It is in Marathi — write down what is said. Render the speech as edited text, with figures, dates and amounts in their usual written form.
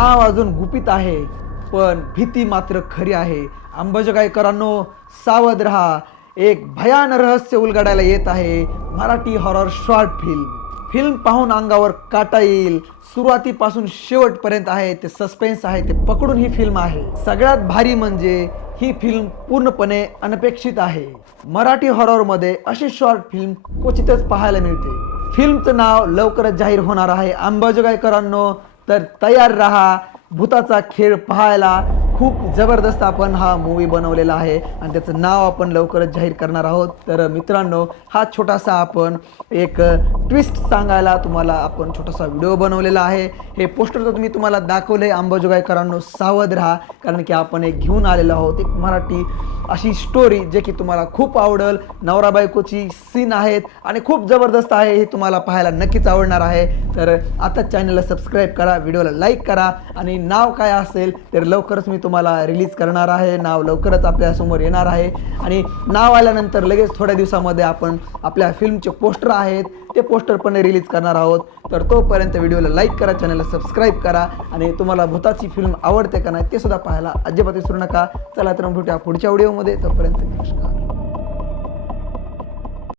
नाव अजून गुपित आहे पण भीती मात्र खरी आहे. अंबाजोगाईकरांनो, सावध रहा, एक भयान रहस्य उलगडायला येत आहे. मराठी हॉरर शॉर्ट फिल्म पाहून अंगावर काटा येईल. सुरुवातीपासून शेवटपर्यंत आहे ते सस्पेन्स आहे, ते पकडून ही फिल्म आहे. सगळ्यात भारी म्हणजे ही फिल्म पूर्णपणे अनपेक्षित आहे. मराठी हॉररमध्ये अशी शॉर्ट फिल्म क्वचितच पाहायला मिळते. फिल्मचं नाव लवकरच जाहीर होणार आहे. अंबाजोगाईकरांनो, तर तयार रहा भूताचा खेळ पाहायला. खूप जबरदस्त आपण हा मूवी बनवलेला आहे आणि त्याचं नाव आपण लवकरच जाहीर करणार आहोत. तर मित्रांनो, हा छोटासा आपण एक ट्विस्ट सांगायला तुम्हाला आपण छोटासा व्हिडिओ बनवलेला आहे. हे पोस्टर तर मी तुम्हाला दाखवलं आहे. अंबाजोगाईकरांनो, सावध राहा, कारण की आपण एक घेऊन आलेलो आहोत एक मराठी अशी स्टोरी जे की तुम्हाला खूप आवडेल. नवरा बायकोची सीन आहेत आणि खूप जबरदस्त आहे. हे तुम्हाला पाहायला नक्कीच आवडणार आहे. तर आता चॅनलला सबस्क्राईब करा, व्हिडिओला लाईक करा आणि नाव काय असेल तर लवकरच मी तुम्हाला रिलीज करणार आहे. नाव लवकरच आपल्यासमोर येणार आहे आणि नाव आल्यानंतर लगेच थोड्या दिवसामध्ये आपण आपल्या फिल्मचे पोस्टर आहेत ते पोस्टर पण रिलीज करणार आहोत. तर तोपर्यंत व्हिडिओला लाईक करा, चॅनलला सबस्क्राईब करा आणि तुम्हाला भूताची फिल्म आवडते का नाही ते सुद्धा पाहायला अजिबात विसरू नका. चला तर भेटूया पुढच्या व्हिडिओमध्ये. तोपर्यंत नमस्कार.